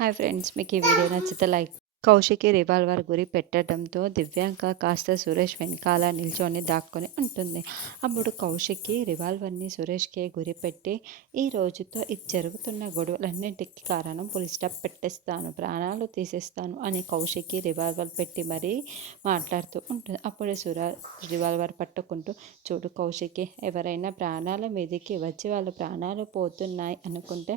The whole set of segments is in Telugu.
హాయ్ ఫ్రెండ్స్ మీకు ఈ వీడియో నచ్చితే లైక్ కౌశికి రివాల్వర్ గురి పెట్టడంతో దివ్యాంక కాస్త సురేష్ వెనకాల నిల్చొని దాక్కొని ఉంటుంది. అప్పుడు కౌశికి రివాల్వర్ని సురేష్కి గురిపెట్టి ఈ రోజుతో ఇది జరుగుతున్న గొడవలన్నింటికి కారణం పోలీస్ స్టాప్ పెట్టేస్తాను ప్రాణాలు తీసేస్తాను అని కౌశికి రివాల్వర్ పెట్టి మరీ మాట్లాడుతూ ఉంటుంది. అప్పుడు సురా రివాల్వర్ పట్టుకుంటూ చూడు కౌశికి ఎవరైనా ప్రాణాల మీదకి వచ్చి వాళ్ళ ప్రాణాలు పోతున్నాయి అనుకుంటే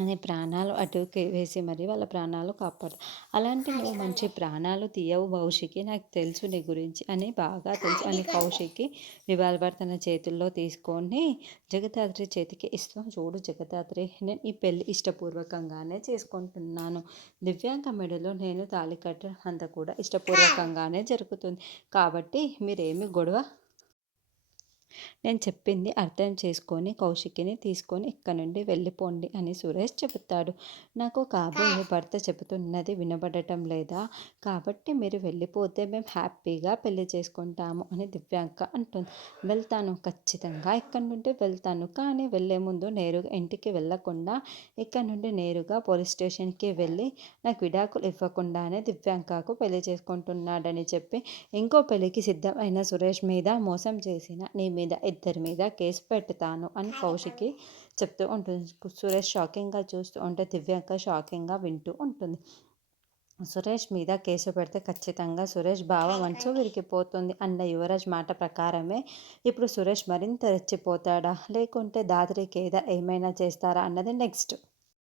అని ప్రాణాలు అటుకి వేసి మరి వాళ్ళ ప్రాణాలు కాపాడు. అలాంటి నువ్వు మంచి ప్రాణాలు తీయవు భవిష్యత్కి నాకు తెలుసు నీ గురించి అని బాగా తెలుసు. అని కౌశికి రివాల్వర్ తన చేతుల్లో తీసుకొని జగదాత్రి చేతికి ఇస్తాం. చూడు జగదాత్రి నేను ఈ పెళ్ళి ఇష్టపూర్వకంగానే చేసుకుంటున్నాను. దివ్యాంగ మెడలో నేను తాళి కట్టడం అంతా కూడా ఇష్టపూర్వకంగానే జరుగుతుంది. కాబట్టి మీరేమి గొడవ నేను చెప్పింది అర్థం చేసుకొని కౌశికిని తీసుకొని ఇక్కడ నుండి వెళ్ళిపోండి అని సురేష్ చెబుతాడు. నాకు కాబోయే భర్త చెబుతున్నది వినబడటం లేదా? కాబట్టి మీరు వెళ్ళిపోతే మేము హ్యాపీగా పెళ్ళి చేసుకుంటాము అని దివ్యాంక అంటుంది. వెళ్తాను ఖచ్చితంగా ఇక్కడ నుండి వెళ్తాను. కానీ వెళ్ళే ముందు నేరుగా ఇంటికి వెళ్ళకుండా ఇక్కడ నుండి నేరుగా పోలీస్ స్టేషన్కి వెళ్ళి నాకు విడాకులు ఇవ్వకుండానే దివ్యాంకకు పెళ్ళి చేసుకుంటున్నాడని చెప్పి ఇంకో పెళ్ళికి సిద్ధమైన సురేష్ మీద మోసం చేసిన నీ మీద మీద ఇద్దరి మీద కేసు పెడతాను అని కౌశికి చెప్తూ ఉంటుంది. సురేష్ షాకింగ్గా చూస్తూ ఉంటే దివ్యాంక షాకింగ్గా వింటూ ఉంటుంది. సురేష్ మీద కేసు పెడితే ఖచ్చితంగా సురేష్ బావ మనసు విరిగిపోతుంది అన్న యువరాజ్ మాట ప్రకారమే ఇప్పుడు సురేష్ మరింత రెచ్చిపోతాడా? లేకుంటే దాదరికి ఏదా ఏమైనా చేస్తారా అన్నది నెక్స్ట్